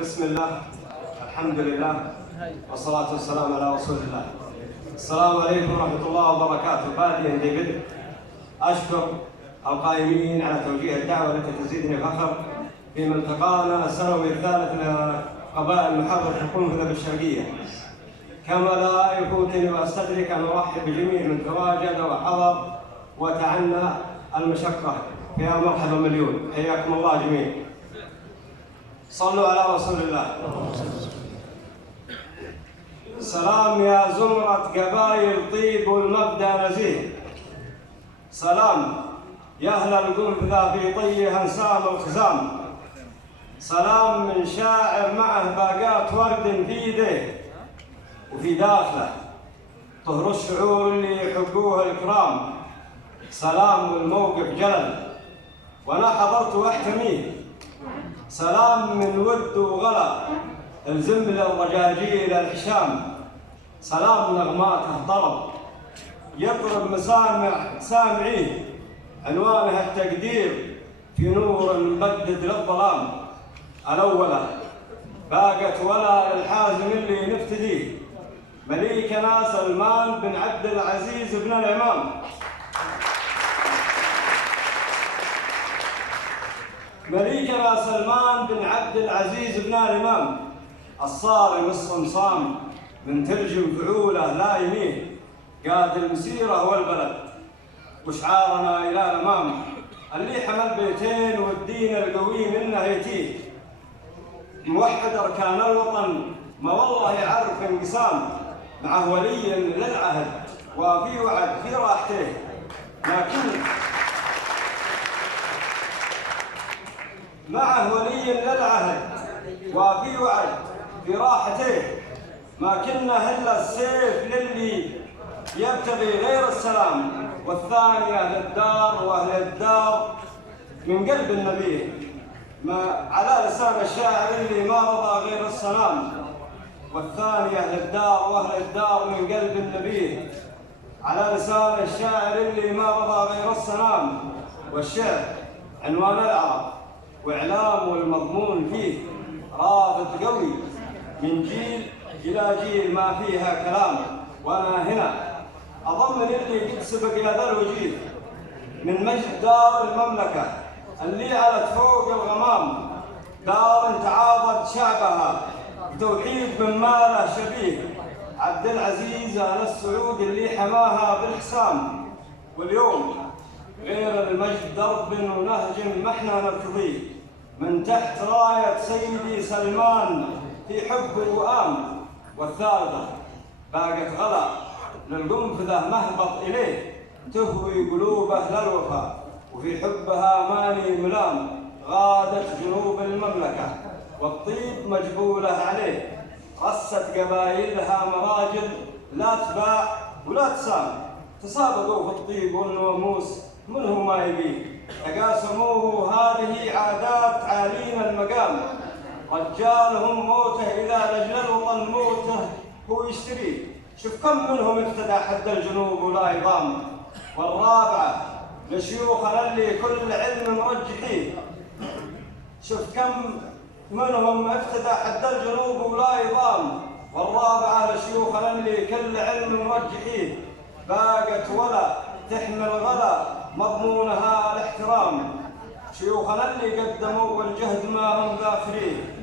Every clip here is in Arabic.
بسم الله، الحمد لله، والصلاة والسلام على رسول الله. السلام عليكم ورحمة الله وبركاته. بادئا ببدء أشكر القائمين على توجيه الدعوة التي تزيدني فخر في ملتقانا السنوي الثالث لقبائل المحافظة القنفذة بالشرقية. كما لا يفوتني واستدرك أن أرحب بجميع من تواجد وحضر وتعنى المشقة. يا مرحبا مليون، حياكم الله جميعا. صلوا على رسول الله. سلام يا زمرة قبائل طيب والمبدأ نزيه. سلام يا أهل القنفذة في طيه انسام الخزام. سلام من شاعر معه باقات ورد في يديه وفي داخله طهر الشعور اللي يحبوه الكرام. سلام والموقف جلل وانا حضرت واحتميه. سلام من ود وغلا الزمل الرجاجيل الحشام. سلام نغماته طرب يطرب مسامع سامعيه. عنوانها التقدير في نور مبدد للظلام. الأولى باقت ولا للحازم اللي نفتديه. مليكنا سلمان بن عبد العزيز بن الإمام. مليكنا سلمان بن عبد العزيز بن الإمام الصارم الصمصام من ترجم فعوله لا يميه. قاد المسيرة والبلد وشعارنا إلى الأمام. اللي حمل بيتين والدين القوي منه يتيه. موحد أركان الوطن ما والله يعرف انقسام. معه ولي للعهد وفي وعد في راحته معه ولي للعهد وفي وعد في راحته. ما كنا هلا السيف للي يبتغي غير السلام. والثانية للدار وأهل الدار من قلب النبي. ما على لسان الشاعر اللي ما رضى غير السلام. والثانية للدار وأهل الدار من قلب النبي. على لسان الشاعر اللي ما رضى غير السلام. والشعر عنوان العرب وإعلام والمضمون فيه رابط قوي من جيل إلى جيل ما فيها كلام. وأنا هنا أضمن اللي قد سبق هذا الوجيه من مجد دار المملكة اللي علت فوق الغمام. دار تعاضد شعبها بتوحيد من ماله شبيه. عبد العزيز آل السعود اللي حماها بالحسام. واليوم غير المجد درب ونهج ما احنا نرتضيه من تحت راية سيدي سلمان في حب وآم. والثالثة باقت غلا للقنفذة مهبط إليه تهوي قلوبه للوفا وفي حبها ماني ملام. غادت جنوب المملكة والطيب مجبولة عليه. رست قبايلها مراجل لا تباع ولا تسام. تسابقوا في الطيب والنوموس منه ما يبيه. تقاسموه هذه عادات عالين المقام. رجالهم موته إذا لجل الوطن موته هو يشتريه. شوف كم منهم افتدى حد الجنوب ولا يضام. والرابعة لشيوخنا اللي كل علم مرجحيه. شوف كم منهم افتدى حد الجنوب ولا يضام. والرابعة لشيوخنا اللي كل علم مرجحيه. باقت ولا تحمل غلا مضمونها الاحترام. شيوخنا اللي قدموا والجهد ما هم ذاكريه.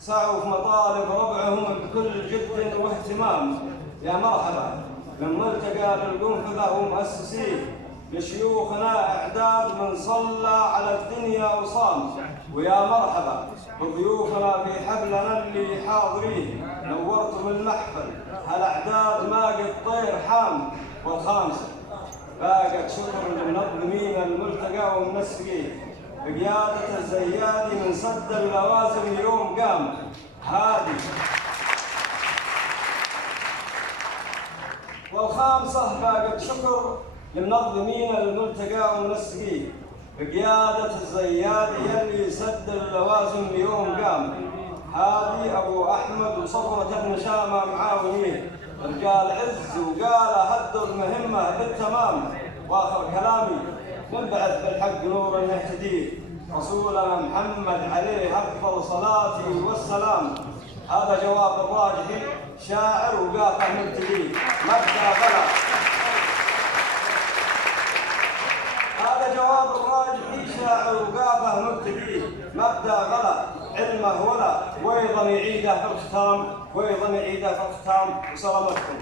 سعوا في مطالب ربعهم بكل جد واهتمام. يا مرحبا من ملتقى للقنفذة ومؤسسيه. لشيوخنا اعداد من صلى على الدنيا وصام. ويا مرحبا بضيوفنا في حفلنا اللي حاضريه. نورتم المحفل هالاعداد ما قد طير حام. والخامسه باقت شكر للمنظمين الملتقى والمنسقين بقيادة الزيادي من سد اللوازم اليوم قام. هادي. والخامسة باقت شكر لمنظمين الملتقى والمنسقين بقيادة الزيادي يلي سد اللوازم اليوم قام. هادي أبو أحمد وصفوة بن شامة معاونين رجال عز وقال هدوا المهمة بالتمام. وآخر كلامي ونبعث بالحق نورا نهتديه. رسولنا محمد عليه أفضل صلاة والسلام. هذا جواب الراجحي شاعر وقافه مبتدئ مبدأ غلا. هذا جواب الراجحي شاعر وقافه مبتدئ مبدأ غلا. علمه ولا وأيضا يعيده في الختام وسلامتكم.